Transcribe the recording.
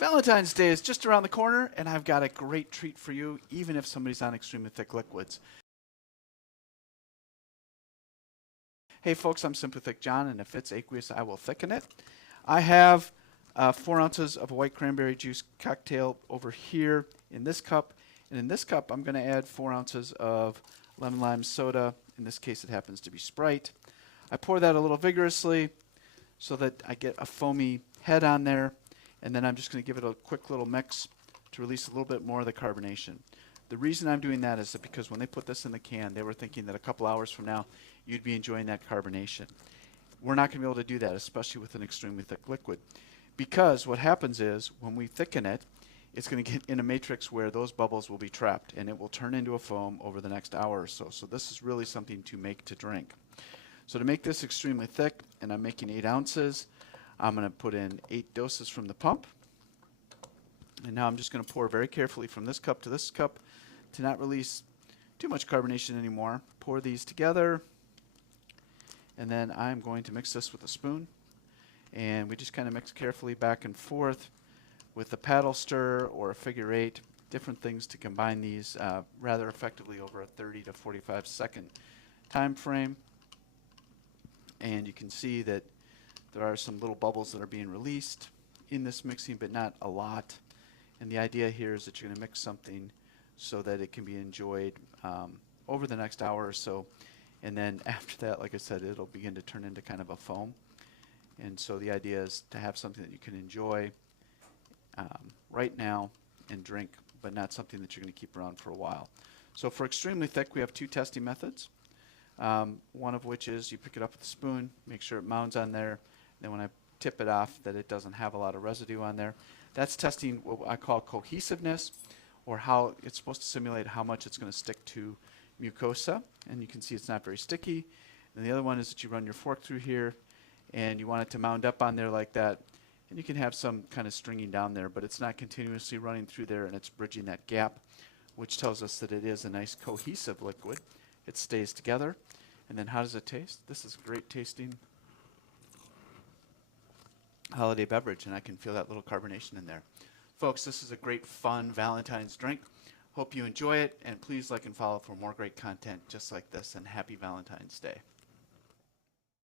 Valentine's Day is just around the corner, and I've got a great treat for you, even if somebody's on extremely thick liquids. Hey folks, I'm SimplyThick John, and if it's aqueous, I will thicken it. I have 4 ounces of white cranberry juice cocktail over here in this cup, and in this cup I'm going to add 4 ounces of lemon lime soda. In this case it happens to be Sprite. I pour that a little vigorously so that I get a foamy head on there, and then I'm just going to give it a quick little mix to release a little bit more of the carbonation. The reason I'm doing that is that because when they put this in the can, they were thinking that a couple hours from now you'd be enjoying that carbonation. We're not going to be able to do that, especially with an extremely thick liquid, because what happens is when we thicken it, it's going to get in a matrix where those bubbles will be trapped and it will turn into a foam over the next hour or so. So this is really something to make to drink. So to make this extremely thick, and I'm making 8 ounces, I'm going to put in 8 doses from the pump. And now I'm just going to pour very carefully from this cup to this cup to not release too much carbonation anymore. Pour these together, and then I'm going to mix this with a spoon. And we just kind of mix carefully back and forth with a paddle stir or a figure 8, different things to combine these rather effectively over a 30 to 45 second time frame. And you can see that there are some little bubbles that are being released in this mixing, but not a lot. And the idea here is that you're going to mix something so that it can be enjoyed over the next hour or so. And then after that, like I said, it'll begin to turn into kind of a foam. And so the idea is to have something that you can enjoy right now and drink, but not something that you're going to keep around for a while. So for extremely thick, we have 2 testing methods. One of which is you pick it up with a spoon, make sure it mounds on there, then when I tip it off that it doesn't have a lot of residue on there. That's testing what I call cohesiveness, or how it's supposed to simulate how much it's going to stick to mucosa, and you can see it's not very sticky. And the other one is that you run your fork through here and you want it to mound up on there like that, and you can have some kind of stringing down there, but it's not continuously running through there, and it's bridging that gap, which tells us that it is a nice cohesive liquid. It stays together. And then how does it taste? This is a great tasting holiday beverage, and I can feel that little carbonation in there. Folks, this is a great fun Valentine's drink. Hope you enjoy it, and please like and follow for more great content just like this, and happy Valentine's Day.